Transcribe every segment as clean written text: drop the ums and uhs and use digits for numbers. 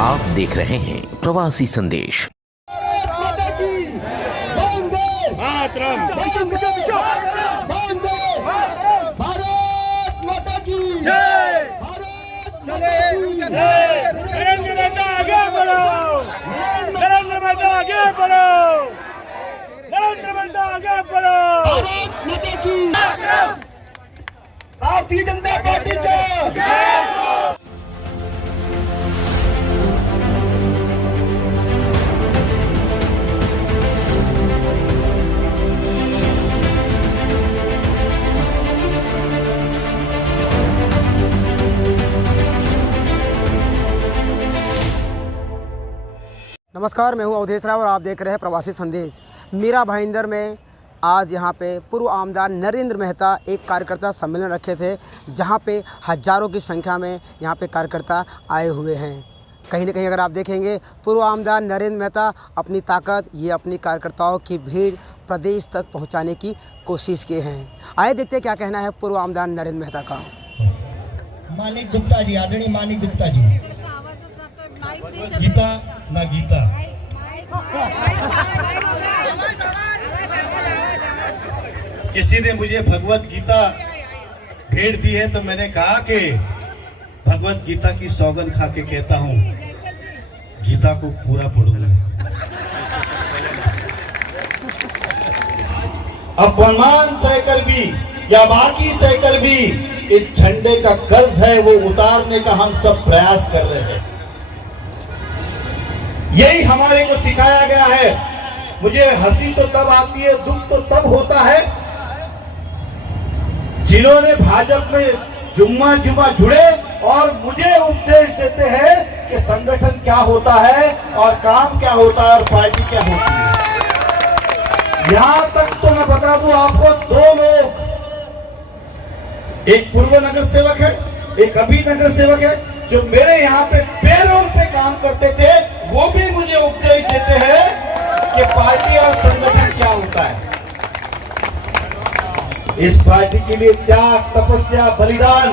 आप देख रहे हैं प्रवासी संदेश। भारतीय जनता पार्टीच्या नमस्कार, मैं हूं अवधेश राव और आप देख रहे हैं प्रवासी संदेश। मीरा भाईंदर में आज यहां पे पूर्व आमदार नरेंद्र मेहता एक कार्यकर्ता सम्मेलन रखे थे, जहां पे हज़ारों की संख्या में यहां पे कार्यकर्ता आए हुए हैं। कहीं ना कहीं अगर आप देखेंगे, पूर्व आमदार नरेंद्र मेहता अपनी ताकत, ये अपनी कार्यकर्ताओं की भीड़ प्रदेश तक पहुंचाने की कोशिश किए हैं। आइए देखते हैं क्या कहना है पूर्व आमदार नरेंद्र मेहता का। मानिक गुप्ता जी, आदरणीय मानिक गुप्ता जी। गीता ना गीता, किसी ने मुझे भगवत गीता भेंट दी है तो मैंने कहा कि भगवत गीता की सौगंध खा के कहता हूँ, गीता को पूरा पढ़ूंगा। अपमान सहकर भी या बाकी सहकर भी इस झंडे का कर्ज है वो उतारने का हम सब प्रयास कर रहे हैं। यही हमारे को सिखाया गया है। मुझे हंसी तो तब आती है, दुख तो तब होता है जिन्होंने भाजपा में जुम्मा जुड़े और मुझे उपदेश देते हैं कि संगठन क्या होता है और काम क्या होता है और पार्टी क्या होती है। यहां तक तो मैं बता दूं आपको, दो लोग, एक पूर्व नगर सेवक है, एक अभी नगर सेवक है, जो मेरे यहाँ पे पैरोल पे काम करते थे, वो भी मुझे उपदेश देते हैं कि पार्टी और संगठन क्या होता है। इस पार्टी के लिए त्याग, तपस्या, बलिदान,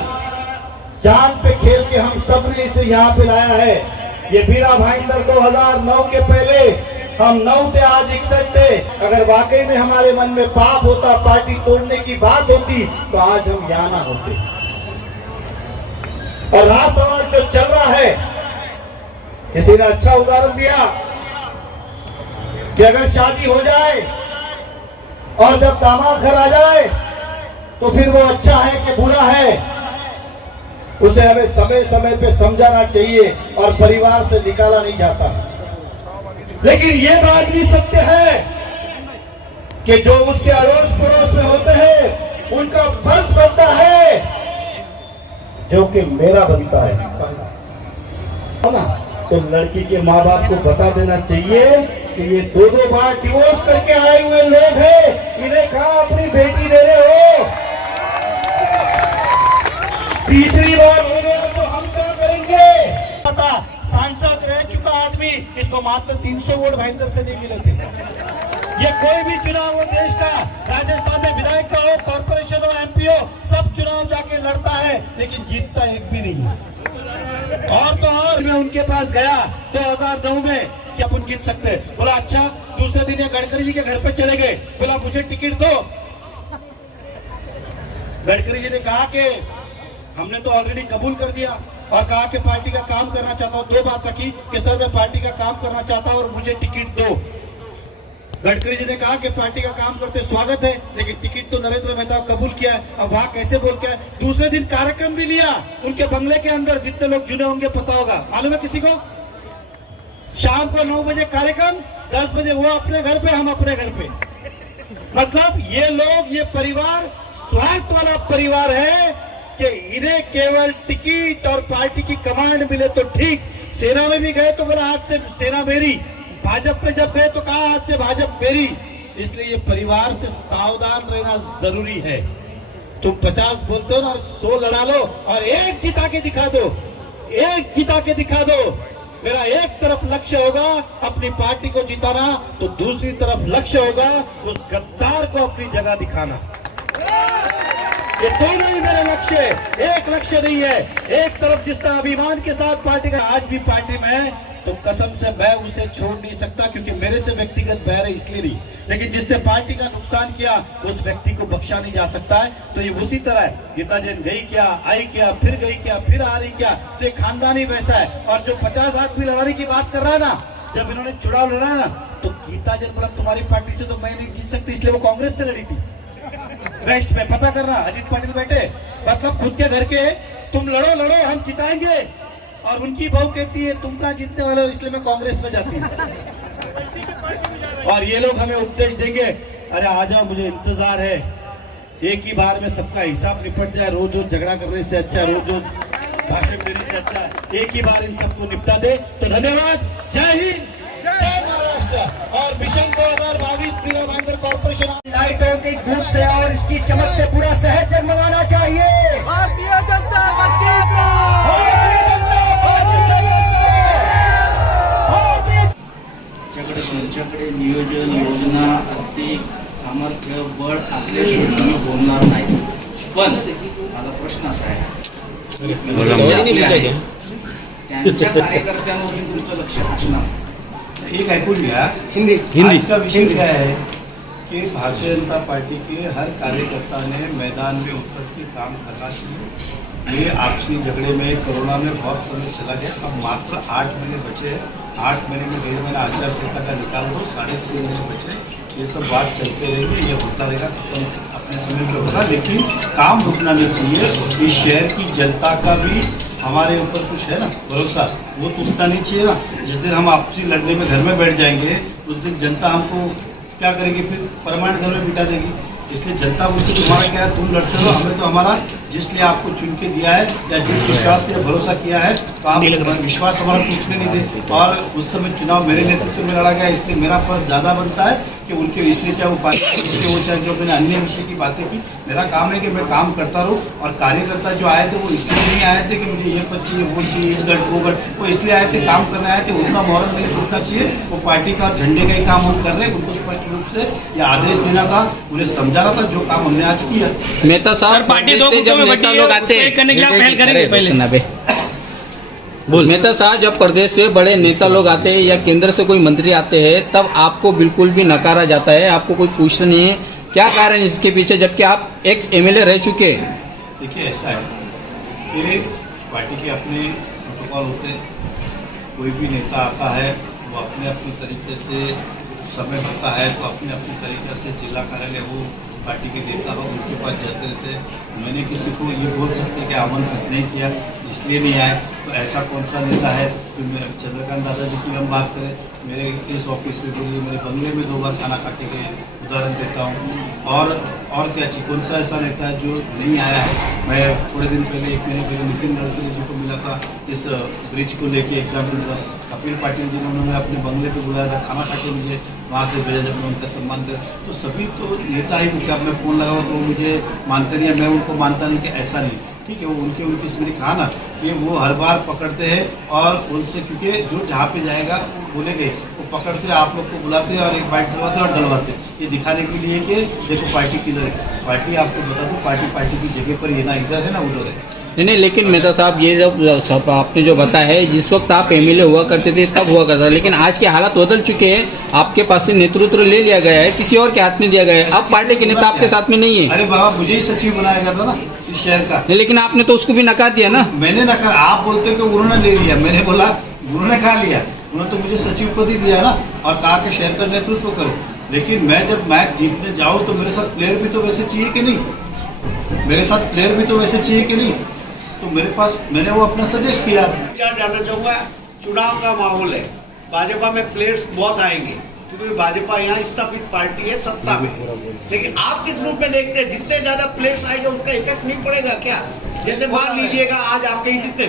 जान पे खेल के हम सब ने इसे यहाँ पे लाया है। ये मीरा भाईंदर 2009 के पहले हम 9 थे, आज 61 थे। अगर वाकई में हमारे मन में पाप होता, पार्टी तोड़ने की बात होती, तो आज हम यहाँ ना होते। और राज समाज जो चल रहा है, किसी ने अच्छा उदाहरण दिया कि अगर शादी हो जाए और जब दामाद घर आ जाए तो फिर वो अच्छा है कि बुरा है, उसे हमें समय समय पे समझाना चाहिए और परिवार से निकाला नहीं जाता। लेकिन ये बात भी सत्य है कि जो उसके अड़ोस पड़ोस में होते हैं उनका फर्ज बनता है, जो कि मेरा बनता है ना। तो लड़की के माँ बाप को बता देना चाहिए कि ये 2 बार डिवोर्स करके आए हुए लोग हैं, इन्हें कहा अपनी बेटी दे रहे हो, तीसरी बार हो गया तो हम क्या करेंगे। पता, सांसद रह चुका आदमी, इसको मात्र 300 वोट भाईंदर से नहीं मिले थे। ये कोई भी चुनाव हो देश का, राजस्थान में विधायक का हो, कॉर्पोरेशन हो, एमपी हो, सब चुनाव जाके लड़ता है, लेकिन जीतता एक भी नहीं है। और तो और मैं उनके पास गया 2009 में कि अपन जीत सकते, बोला अच्छा। दूसरे दिन ये गडकरी जी के घर पे चले गए, बोला मुझे टिकट दो। गडकरी जी ने कहा कि हमने तो ऑलरेडी कबूल कर दिया और कहा कि पार्टी का काम करना चाहता हूं। 2 बात रखी कि सर मैं पार्टी का काम करना चाहता हूं और मुझे टिकट दो। गडकरी जी ने कहा कि पार्टी का काम करते स्वागत है, लेकिन टिकट तो नरेंद्र मेहता कबूल किया है। अब वहां कैसे बोल के, दूसरे दिन कार्यक्रम भी लिया उनके बंगले के अंदर, जितने लोग जुड़े होंगे पता होगा, मालूम है किसी को? शाम को 9 बजे कार्यक्रम, 10 बजे वो अपने घर पे, हम अपने घर पे। मतलब ये लोग, ये परिवार स्वार्थ वाला परिवार है कि इन्हें केवल टिकट और पार्टी की कमांड मिले तो ठीक। सेना में भी गए तो बोला आज से सेना मेरी, भाजपा में जब गए तो कहा आज से भाजपा मेरी। इसलिए ये परिवार से सावधान रहना जरूरी है। तुम 50 बोलते हो ना, 100 लड़ा लो और एक जिता के दिखा दो, एक जिता के दिखा दो। मेरा एक तरफ लक्ष्य होगा अपनी पार्टी को जिताना, तो दूसरी तरफ लक्ष्य होगा उस गद्दार को अपनी जगह दिखाना। ये दोनों ही मेरे लक्ष्य, एक लक्ष्य नहीं है। एक तरफ जिस तरह अभिमान के साथ पार्टी का आज भी पार्टी में है, तो कसम से मैं उसे छोड़ नहीं सकता, क्योंकि मेरे से व्यक्तिगत बैर है इसलिए नहीं, लेकिन जिसने पार्टी का नुकसान किया उस व्यक्ति को बख्शा नहीं जा सकता है। तो ये उसी तरह है, गीता जैन गई क्या, आई क्या, फिर गई क्या, फिर आ रही क्या, तो ये खानदान ही वैसा है। और जो 50 आदमी लड़ाने की बात कर रहा है ना, जब इन्होंने चुनाव लड़ा ना, तो गीता जैन बोला तुम्हारी पार्टी से तो मैं नहीं जीत सकती, इसलिए वो कांग्रेस से लड़ी थी वेस्ट में। पता करना, अजीत पाटिल बैठे, मतलब खुद के घर के, तुम लड़ो लड़ो हम जिताएंगे, और उनकी बहू कहती है तुम कहाँ जीतने वाले हो, इसलिए मैं कांग्रेस में जाती हूँ। और ये लोग हमें उपदेश देंगे, अरे आजा मुझे इंतजार है, एक ही बार में सबका हिसाब निपट जाए, रोज रोज झगड़ा करने से अच्छा, रोज रोज भाषण देने से अच्छा है एक ही बार इन सबको निपटा दे। तो धन्यवाद, जय हिंद, जय महाराष्ट्र। और मिशन 2022 मीरा भाईंदर कॉर्पोरेशन लाइटों की धूप से और इसकी चमक से पूरा शहर जगमगाना चाहिए। भारतीय जनता पार्टी को भारतीय जनता पार्टी चाहिए। त्यांच्याकडे नियोजन, योजना, आर्थिक सामर्थ्य, बळ असल्याशिवाय तुम्ही बोलणार नाही. पण माझा प्रश्न असा आहे, त्यांच्या कार्यकर्त्यांवर तुमचं लक्ष असणार. एक ऐकून घ्या, हिंदी आज का विषय क्या है कि भारतीय जनता पार्टी के हर कार्यकर्ता ने मैदान में उतर के काम करना चाहिए. ये आपसी झगड़े में कोरोना में बहुत समय चला गया, अब मात्र 8 महीने बचे हैं. 8 महीने में 1.5 महीना आचार संहिता का निकाल दो, 6.5 महीने बचे. ये सब बात चलते रहेंगे, ये होता रहेगा, अपने समय पे होगा, लेकिन काम रुकना नहीं चाहिए. इस शहर की जनता का भी हमारे ऊपर कुछ है ना भरोसा, वो टूटना नहीं चाहिए ना. जिस दिन हम आपसी लड़ने में घर में बैठ जाएंगे, उस दिन जनता हमको क्या करेगी, फिर परमानेंट घर में बिठा देगी. इसलिए जनता बोलती तुम्हारा क्या है, तुम लड़ते हो, हमने तो हमारा जिसलिए आपको चुन के दिया है या जिस विश्वास के भरोसा किया है, तो आप विश्वास हमारा टूटने नहीं दे. और उस समय चुनाव मेरे नेतृत्व में लड़ा गया, इसलिए मेरा फर्ज ज़्यादा बनता है कि उनके, इसलिए चाहे वो पार्टी हो चाहे जो मैंने अन्य विषय की बातें की, मेरा काम है कि मैं काम करता रहूँ. और कार्यकर्ता जो आए थे वो इसलिए नहीं आए थे कि मुझे ये पद चाहिए, वो चाहिए, इस गढ़ वो गढ़, वो इसलिए आए थे, काम करने आए थे. उनका मोहर नहीं टूटना चाहिए. वो पार्टी का झंडे का ही काम हम कर रहे हैं, उनको स्पष्ट रूप से यह आदेश देना था, उन्हें समझाना था, जो काम हमने आज किया. मेहता साहब, पार्टी दो गुटों में बटी है, उसको एक करने के लिए आप पहल करेंगे पहले. मेहता साहब, जब प्रदेश से बड़े नेता लोग आते हैं या केंद्र से कोई मंत्री आते हैं, तब आपको बिल्कुल भी नकारा जाता है, आपको कोई पूछता नहीं है. क्या कारण है इसके पीछे, जबकि आप एक्स एमएलए रह चुके हैं? देखिए, ऐसा है कि पार्टी के अपने प्रोटोकॉल होते हैं. कोई भी नेता आता है वो अपने अपने तरीके से समय होता है, तो अपने अपने तरीके से जिला कार्यालय हो, पार्टी के नेता हो, उनके पास जाते रहते हैं. मैंने किसी को ये बोल सकते कि आमंत्रित नहीं किया इसलिए नहीं आए, तो ऐसा कौन सा नेता है. चंद्रकांत दादाजी की हम बात करें, मेरे इस ऑफिस में बोलिए, मेरे बंगले में 2 बार खाना खा के गए, उदाहरण देता हूँ. और क्या चाहिए, कौन सा ऐसा नेता है जो नहीं आया है. मैं थोड़े दिन पहले, 1 महीने पहले नितिन गडकरी जी को मिला था, इस ब्रिज को लेके एग्जाम्पल था. कपिल पाटिल जी ने उन्होंने अपने बंगले पे बुलाया था, खाना खा के मुझे वहाँ से भेजा, जब मैं उनका सम्मान कर. तो सभी तो नेता ही मुझे, अब मैं फ़ोन लगाऊँ तो मुझे मानते नहीं है, मैं उनको मानता नहीं, कि ऐसा नहीं. ठीक है, वो उनकी इसमें कहा ना कि वो हर बार पकड़ते हैं, और उनसे, क्योंकि जो जहाँ पे जाएगा वो बोलेंगे, वो पकड़ते हैं, आप लोग को बुलाते हैं और एक बाइट डलवाते हैं और डलवाते हैं, ये दिखाने के लिए कि देखो पार्टी किधर है. पार्टी आपको बता दो, पार्टी की जगह पर ये ना इधर है ना उधर है. नहीं, लेकिन मेहता साहब, ये जब सब आपने जो बताया है, जिस वक्त आप एमएलए हुआ करते थे तब हुआ करता था, लेकिन आज के हालात बदल चुके हैं. आपके पास से नेतृत्व ले लिया गया है, किसी और के हाथ में दिया गया है. अब पार्टी के नेता आपके साथ में नहीं है. अरे बाबा, मुझे ही सचिव बनाया गया था ना इस शहर का. नहीं, लेकिन आपने तो उसको भी नकार दिया ना. मैंने नकार, आप बोलते हो कि उन्होंने ले लिया, मैंने बोला उन्होंने कहा लिया. उन्होंने तो मुझे सचिव पद ही दिया ना, और कहा कि शहर का नेतृत्व करो. लेकिन मैं जब मैच जीतने जाऊँ तो मेरे साथ प्लेयर भी तो वैसे चाहिए कि नहीं, मेरे साथ प्लेयर भी तो वैसे चाहिए कि नहीं. तो मेरे पास, मैंने वो अपना सजेस्ट किया. जानना चाहूँगा, चुनाव का माहौल है, भाजपा में प्लेयर्स बहुत आएंगे, क्योंकि भाजपा यहाँ स्थापित पार्टी है सत्ता में. लेकिन आप किस रूप में देखते हैं, जितने ज्यादा प्लेयर्स आएंगे उसका इफेक्ट नहीं पड़ेगा क्या? जैसे मान लीजिएगा आज आपके ही जितने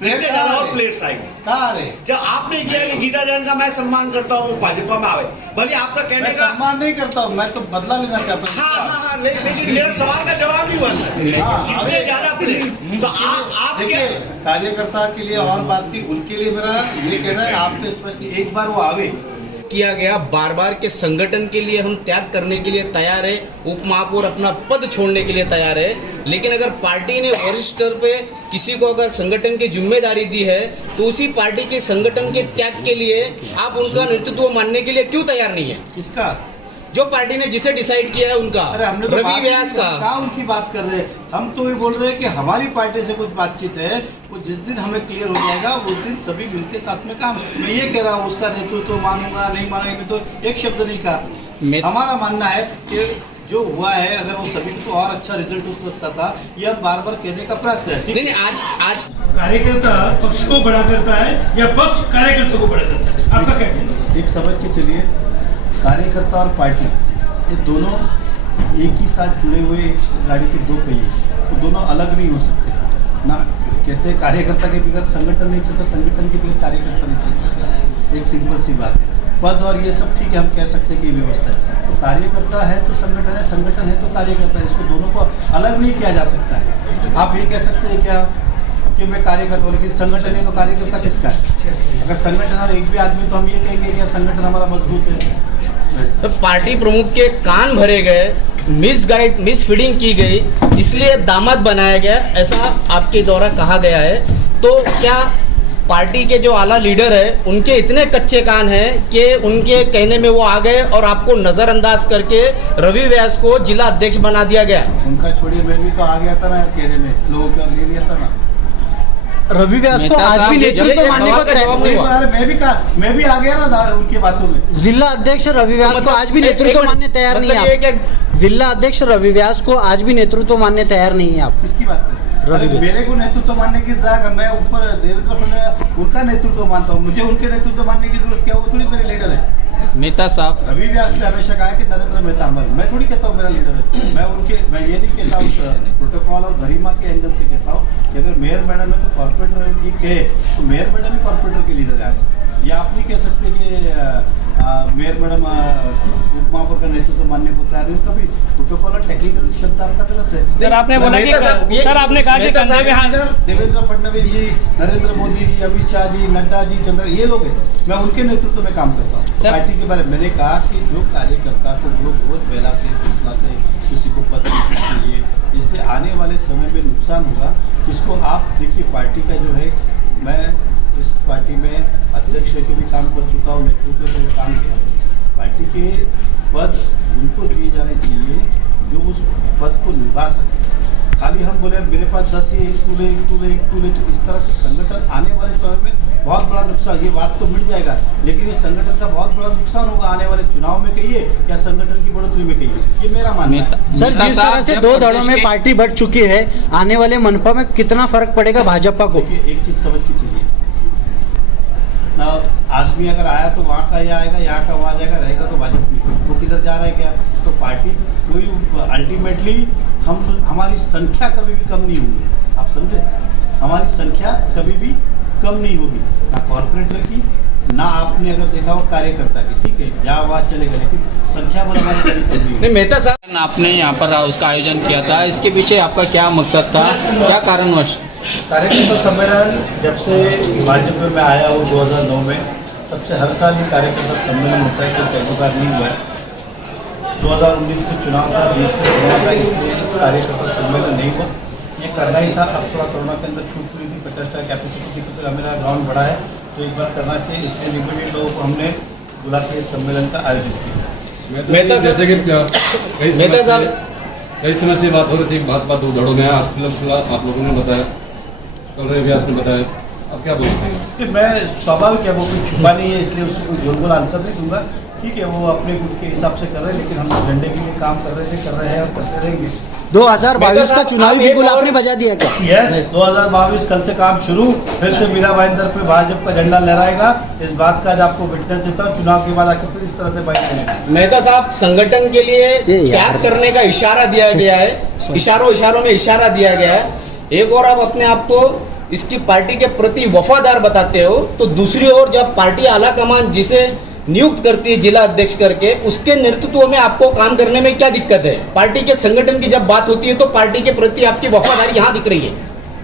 भी ज्यादा और प्लेयर्स आएंगे. जब आपने किया कि गीता जैन का मैं सम्मान करता हूँ, भाजपा में आवे, भले आपका कहने का सम्मान नहीं करता हूँ, मैं तो बदला लेना चाहता हूँ. हाँ, लेकिन मेरे सवाल का जवाब नहीं हुआ सर. जितने ज्यादा प्लेयर्स, तो आप देखिए, कार्यकर्ता के लिए और बात थी, उनके लिए मेरा ये कहना है, आपने स्पष्ट एक बार वो आवे, विरोध किया गया बार बार के संगठन के लिए हम त्याग करने के लिए तैयार है, उप महापौर अपना पद छोड़ने के लिए तैयार है, लेकिन अगर पार्टी ने वरिष्ठ स्तर पे किसी को अगर संगठन की जिम्मेदारी दी है तो उसी पार्टी के संगठन के त्याग के लिए आप उनका नेतृत्व मानने के लिए क्यों तैयार नहीं है? किसका? जो पार्टी ने जिसे डिसाइड किया है उनका। अरे हमने तो रवि व्यास का क्या उनकी बात कर रहे हैं? हम तो ये बोल रहे हैं कि हमारी पार्टी से कुछ बातचीत है, वो जिस दिन हमें क्लियर हो जाएगा उस दिन सभी मिलकर साथ में काम। मैं ये कह रहा हूँ उसका नेतृत्व तो मानूंगा नहीं मानूंगा, तो एक शब्द नहीं कहा। हमारा मानना है कि जो हुआ है अगर वो सभी को तो और अच्छा रिजल्ट हो सकता था, यह बार बार कहने का प्रयास है। नहीं, आज कार्यकर्ता पक्ष को बड़ा करता है या पक्ष कार्यकर्ता को बड़ा करता है, आपका क्या कहना है? एक समझ के चलिए, कार्यकर्ता और पार्टी ये दोनों एक ही साथ जुड़े हुए एक गाड़ी के दो पहिए, तो दोनों अलग नहीं हो सकते ना। कहते हैं कार्यकर्ता के बगैर संगठन नहीं चलता, संगठन के बगैर कार्यकर्ता नहीं चल सकता। एक सिंपल सी बात है। पद और ये सब ठीक है, हम कह सकते हैं कि व्यवस्था है, तो कार्यकर्ता है तो संगठन है, संगठन है तो कार्यकर्ता है, इसको दोनों को अलग नहीं किया जा सकता है। आप ये कह सकते हैं क्या कि मैं कार्यकर्ता हूँ, लेकिन संगठन है तो कार्यकर्ता किसका है? अगर संगठन और एक भी आदमी, तो हम ये कहेंगे कि संगठन हमारा मजबूत है। तो पार्टी प्रमुख के कान भरे गए, मिस फीडिंग की गई, इसलिए दामाद बनाया गया, ऐसा आपके द्वारा कहा गया है। तो क्या पार्टी के जो आला लीडर है उनके इतने कच्चे कान हैं कि उनके कहने में वो आ गए और आपको नजरअंदाज करके रवि व्यास को जिला अध्यक्ष बना दिया गया? उनका छोड़िए, मैं भी तो आ गया था ना कहने में, लोगों को ले लिया था ना। रवि व्यास को आज भी नेतृत्व मानने को मैं भी आ गया ना उनकी बातों में। जिला अध्यक्ष रवि व्यास को आज भी नेतृत्व मानने तैयार नहीं है आप? जिला अध्यक्ष रवि व्यास को आज भी नेतृत्व मानने तैयार नहीं है आप? किसकी बात कर रहे हैं? मेरे को नेतृत्व मानने की जरूरत, मैं ऊपर देवेंद्र फडणवीस उनका नेतृत्व मानता हूँ, मुझे उनके नेतृत्व मानने की जरूरत क्या? वो थोड़ी मेरे लीडर है। मेहता साहब, रवि व्यास ने हमेशा कहा कि नरेंद्र मेहता हमारे, मैं थोड़ी कहता हूँ मेरा लीडर है। मैं ये नहीं कहता हूँ, प्रोटोकॉल और गरिमा के एंगल से कहता हूँ कि अगर मेयर मैडम है तो कॉर्पोरेटर की कहे तो मेयर मैडम ही कॉर्पोरेटर के लीडर है आज। या आप नहीं कह सकते कि मेयर मैडम उप महापौर का नेतृत्व मानने को तैयार नहीं। कभी प्रोटोकॉल और टेक्निकल शब्द आपका गलत है। सर आपने बोला कि सर आपने कहा कि कंधे पे हाथ, देवेंद्र फडणवीस जी, नरेंद्र मोदी जी, अमित शाह जी, नड्डा जी, चंद्र, ये लोग हैं, मैं उनके नेतृत्व में काम करता हूँ। पार्टी के बारे में मैंने कहा कि जो कार्यकर्ता को लोग रोज बहलाते फुसलाते, किसी को पद चाहिए, इससे आने वाले समय में नुकसान होगा। इसको आप देखिए, पार्टी का जो है, मैं इस पार्टी में अध्यक्ष के भी काम कर चुका हूँ, नेतृत्व का भी काम किया। पार्टी के पद उनको दिए जाने चाहिए जो उस पद को निभा सके। खाली हम बोले मेरे पास 10 ही, एक तूले, तो इस तरह से संगठन आने वाले समय में बहुत बड़ा नुकसान। ये बात तो मिट जाएगा, लेकिन ये संगठन का बहुत बड़ा नुकसान होगा आने वाले चुनाव में कहिए या संगठन की बढ़ोतरी में कहिए, ये मेरा मानना है। सर, जिस तरह से 2 दौड़ों में पार्टी बढ़ चुकी है, आने वाले मनपा में कितना फर्क पड़ेगा भाजपा को? एक चीज समझ के चलिए ना, आदमी अगर आया तो वहाँ का यहाँ आएगा, यहाँ का वहाँ जाएगा, रहेगा तो भाजपा में। वो किधर जा रहा है क्या? तो पार्टी कोई अल्टीमेटली हमारी संख्या कभी भी कम नहीं होगी। आप समझे, हमारी संख्या कभी भी कम नहीं होगी, ना कॉर्पोरेटर की, ना आपने अगर देखा हो कार्यकर्ता की। ठीक है, जहाँ वहाँ चलेगा, लेकिन संख्या पर हमारी कभी कम नहीं होगी। मेहता साहब, आपने यहाँ पर उसका आयोजन किया था, इसके पीछे आपका क्या मकसद था, क्या कारणवश? कार्यकर्ता सम्मेलन जब से भाजपा में आया हो 2009 में, तब से हर साल ये कार्यकर्ता सम्मेलन होता है, कोई पहली बार नहीं हुआ है। 2019 में चुनाव था, 20 में कोरोना था, इसलिए कार्यकर्ता सम्मेलन नहीं हुआ। ये करना ही था। अब थोड़ा कोरोना के अंदर छूट मिली थी, 50% कैपेसिटी थी, तो मेरा ग्राउंड बड़ा है तो एक बार करना चाहिए, इसलिए लिमिटेड लोगों को हमने बुला के सम्मेलन का आयोजित किया। मेहता साहब, कई समय से बात हो रही थी भाजपा 2 दौड़ों में, आज फिलहाल आप लोगों ने बताया, रवि व्यास ने बताया, अब क्या बोलते हैं? कि मैं स्वाभाविक है, वो कुछ छुपा नहीं है, इसलिए उसको कोई झूठ आंसर नहीं दूंगा। ठीक है, वो अपने ग्रुप के हिसाब से कर रहे हैं, लेकिन हम झंडे के लिए काम कर रहे हैं और करते रहेंगे। 2022 का चुनावी बिगुल आपने बजा दिया क्या? यस, 2022 कल से काम शुरू, फिर से मीरा भाईंदर पे भाजपा का झंडा लहराएगा। इस बात का आज आपको विटनेस देता हूँ। चुनाव के बाद आकर फिर इस तरह से बाइक। मेहता साहब, संगठन के लिए त्याग करने का इशारा दिया गया है, इशारों में इशारा दिया गया है। एक और आप अपने आप को इसकी पार्टी के प्रति वफादार बताते हो, तो दूसरी ओर जब पार्टी आला कमान जिसे नियुक्त करती है जिला अध्यक्ष करके, उसके नेतृत्व में आपको काम करने में क्या दिक्कत है? पार्टी के संगठन की जब बात होती है तो पार्टी के प्रति आपकी वफादारी यहाँ दिख रही है,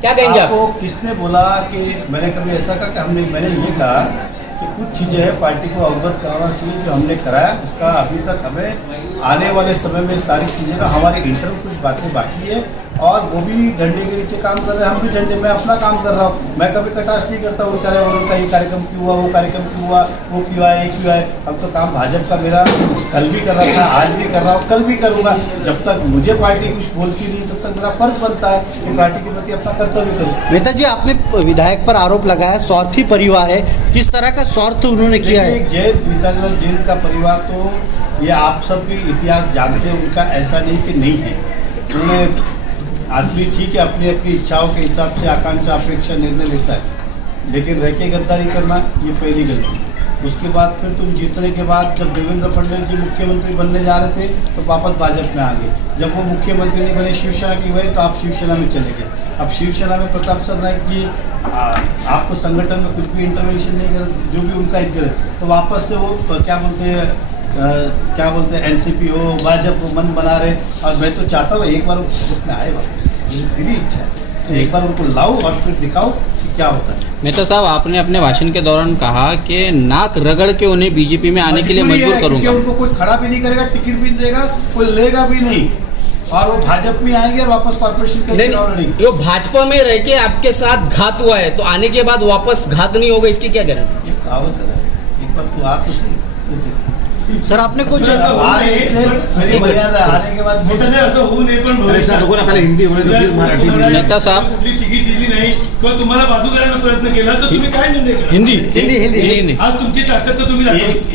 क्या कहेंगे आप? किसने बोला कि मैंने कभी ऐसा कहा कि मैंने ये कहा कि कुछ चीज़ें हैं पार्टी को अवगत कराना चाहिए जो हमने कराया उसका अभी तक हमें आने वाले समय में सारी चीज़ें ना हमारे इंटरनल कुछ बातें बाकी है और वो भी डंडे के नीचे काम कर रहे हैं, हम भी डंडे में अपना काम कर रहा हूँ। मैं कभी कटाश नहीं करता उनका उनका ये कार्यक्रम क्यों हुआ, वो कार्यक्रम क्यों हुआ, वो क्यों आया, ये क्यों आया। अब तो काम भाजपा का मेरा कल भी कर रहा था, आज भी कर रहा हूँ, कल भी करूँगा। जब तक मुझे पार्टी कुछ बोलती नहीं तब तक मेरा फर्ज बनता है कि पार्टी के प्रति अपना कर्तव्य करूँ। मेहता जी, आपने विधायक पर आरोप लगाया स्वार्थी परिवार है, किस तरह का स्वार्थ उन्होंने किया है? जैन मीतालाल जैन का परिवार तो ये आप सब भी इतिहास जानते हैं, उनका ऐसा नहीं कि नहीं है। उन्होंने आदमी ठीक है अपनी अपनी इच्छाओं के हिसाब से आकांक्षा अपेक्षा निर्णय लेता है, लेकिन रह के गद्दारी करना ये पहली गलती। उसके बाद फिर तुम जीतने के बाद जब देवेंद्र फडणवीस जी मुख्यमंत्री बनने जा रहे थे तो वापस भाजपा में आ गए। जब वो मुख्यमंत्री नहीं बने शिवसेना की हुए तो आप शिवसेना में चले गए। अब शिवसेना में प्रताप सरनाईक जी आपको संगठन में कुछ भी इंटरवेंशन नहीं कर, जो भी उनका इधर है तो वापस से वो क्या बोलते हैं एनसीपी हो भाजपा हो मन बना रहे। और मैं तो चाहता हूँ एक बार उसमें आए वापस, दिली इच्छा है तो एक बार उनको लाओ और फिर दिखाओ कि क्या होता है। मेहता साहब, आपने अपने भाषण के दौरान कहा कि नाक रगड़ के उन्हें बीजेपी में आने के लिए मजबूर करूंगा। उनको कोई खड़ा भी नहीं करेगा, टिकट भी नहीं देगा, कोई लेगा भी नहीं और वो भाजपा में आएंगे और वापस कॉर्पोरेशन का चुनाव लड़ेंगे। जो भाजपा में रह के आपके साथ घात हुआ है तो आने के बाद वापस घात नहीं होगा, इसकी क्या गारंटी? ये कहावत है, एक बार तू आ तो सही। सर, आपने कुछ मेरी मर्यादा आने के बाद असं होऊ नये पण पहिले हिंदी मेहता साहब, तिकीट दिली नाही किंवा तुम्हाला बाजू करायचा प्रयत्न केला तर तुम्ही काय निर्णय करा? हिंदी आज तुमची ताकद तो तुम्ही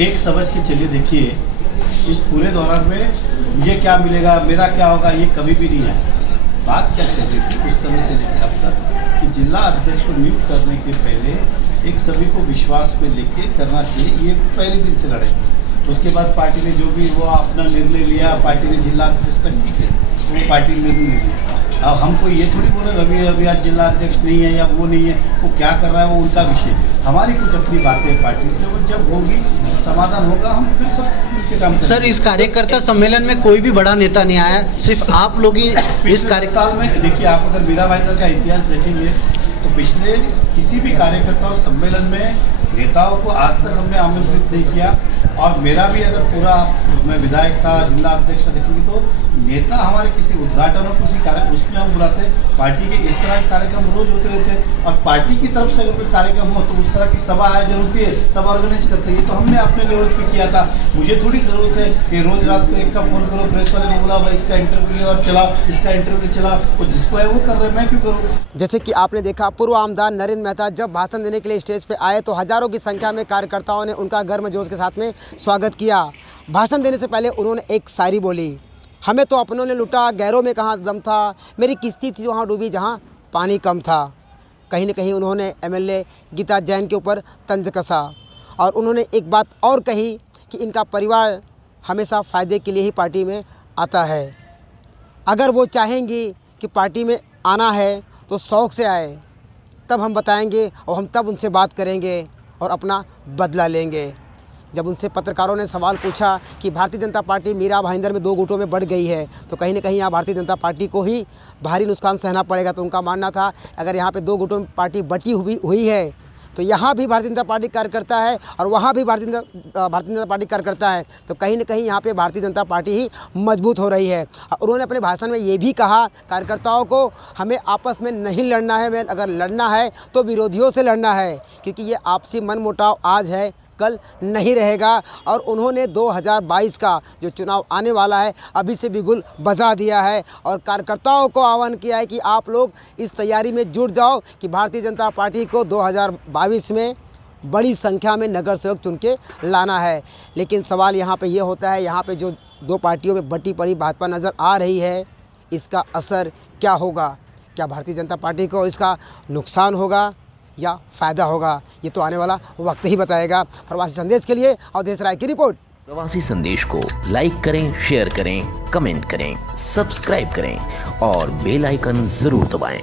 एक समझ के चलिए। देखिए इस पूरे दौरान में ये क्या मिलेगा, मेरा क्या होगा, ये कभी भी नहीं आया। बात क्या चल रही थी उस समय से लेकर अब तक कि जिला अध्यक्ष को नियुक्त करने के पहले एक सभी को विश्वास में लेके करना चाहिए, ये पहले दिन से लड़े। उसके बाद पार्टी ने जो भी वो अपना निर्णय लिया, पार्टी ने जिला अध्यक्ष का ठीक है तो वो पार्टी ने निर्णय लिया। अब हमको ये थोड़ी बोले रवि अभी आज जिला अध्यक्ष नहीं है या वो नहीं है, वो क्या कर रहा है वो उनका विषय। हमारी कुछ अपनी बातें पार्टी से, वो जब होगी समाधान होगा हम फिर सब मिलकर काम करेंगे। सर, इस कार्यकर्ता सम्मेलन में कोई भी बड़ा नेता नहीं आया, सिर्फ आप लोग ही इस साल में। देखिए आप अगर मीरा भाईंदर का इतिहास देखेंगे तो पिछले किसी भी कार्यकर्ताओं सम्मेलन में नेताओं को आज तक हमने आमंत्रित नहीं किया। और मेरा भी अगर पूरा मैं विधायक था, जिला अध्यक्ष देखेंगे तो नेता हमारे किसी उद्घाटन और किसी कार्यक्रम उसमें हम बुलाते। पार्टी के इस तरह के कार्यक्रम रोज होते रहते हैं और पार्टी की तरफ से अगर कोई कार्यक्रम हो तो उस तरह की सभा आयोजन होती है तब ऑर्गेनाइज करते हैं। तो हमने अपने लेवल पे किया था। मुझे थोड़ी ज़रूरत है कि रोज रात को एक का फोन करो, प्रेस वाले को बुलाओ, भाई इसका इंटरव्यू और चला, इसका इंटरव्यू चला, वो जिसको है वो कर रहे हैं, मैं क्यों करूँ? जैसे कि आपने देखा, पूर्व आमदार नरेंद्र मेहता जब भाषण देने के लिए स्टेज पे आए तो हजारों की संख्या में कार्यकर्ताओं ने उनका गर्मजोश के साथ में स्वागत किया। भाषण देने से पहले उन्होंने एक शायरी बोली, हमें तो अपनों ने लुटा, गैरों में कहाँ दम था, मेरी किस्ती थी वहाँ डूबी जहाँ पानी कम था। कहीं न कहीं उन्होंने एमएलए गीता जैन के ऊपर तंज कसा और उन्होंने एक बात और कही कि इनका परिवार हमेशा फ़ायदे के लिए ही पार्टी में आता है। अगर वो चाहेंगी कि पार्टी में आना है तो शौक़ से आए, तब हम बताएंगे और हम तब उनसे बात करेंगे और अपना बदला लेंगे। जब उनसे पत्रकारों ने सवाल पूछा कि भारतीय जनता पार्टी मीरा भाईंदर में 2 गुटों में बढ़ गई है तो कहीं न कहीं यहाँ भारतीय जनता पार्टी को ही भारी नुकसान सहना पड़ेगा, तो उनका मानना था अगर यहाँ पे 2 गुटों में पार्टी बटी हुई है तो यहाँ भी भारतीय जनता पार्टी कार्यकर्ता है और वहाँ भी भारतीय जनता पार्टी कार्यकर्ता है, तो कहीं न कहीं यहाँ पे भारतीय जनता पार्टी ही मजबूत हो रही है। उन्होंने अपने भाषण में ये भी कहा कार्यकर्ताओं को, हमें आपस में नहीं लड़ना है, अगर लड़ना है तो विरोधियों से लड़ना है, क्योंकि ये आपसी मनमुटाव आज है कल नहीं रहेगा। और उन्होंने 2022 का जो चुनाव आने वाला है अभी से बिगुल बजा दिया है और कार्यकर्ताओं को आह्वान किया है कि आप लोग इस तैयारी में जुट जाओ कि भारतीय जनता पार्टी को 2022 में बड़ी संख्या में नगर सेवक चुन के लाना है। लेकिन सवाल यहाँ पे ये होता है, यहाँ पे जो 2 पार्टियों में बटी पड़ी भाजपा नज़र आ रही है, इसका असर क्या होगा? क्या भारतीय जनता पार्टी को इसका नुकसान होगा या फ़ायदा होगा? ये तो आने वाला वक्त ही बताएगा। प्रवासी संदेश के लिए अवधेश राय की रिपोर्ट। प्रवासी संदेश को लाइक करें, शेयर करें, कमेंट करें, सब्सक्राइब करें और बेल आइकन जरूर दबाएं।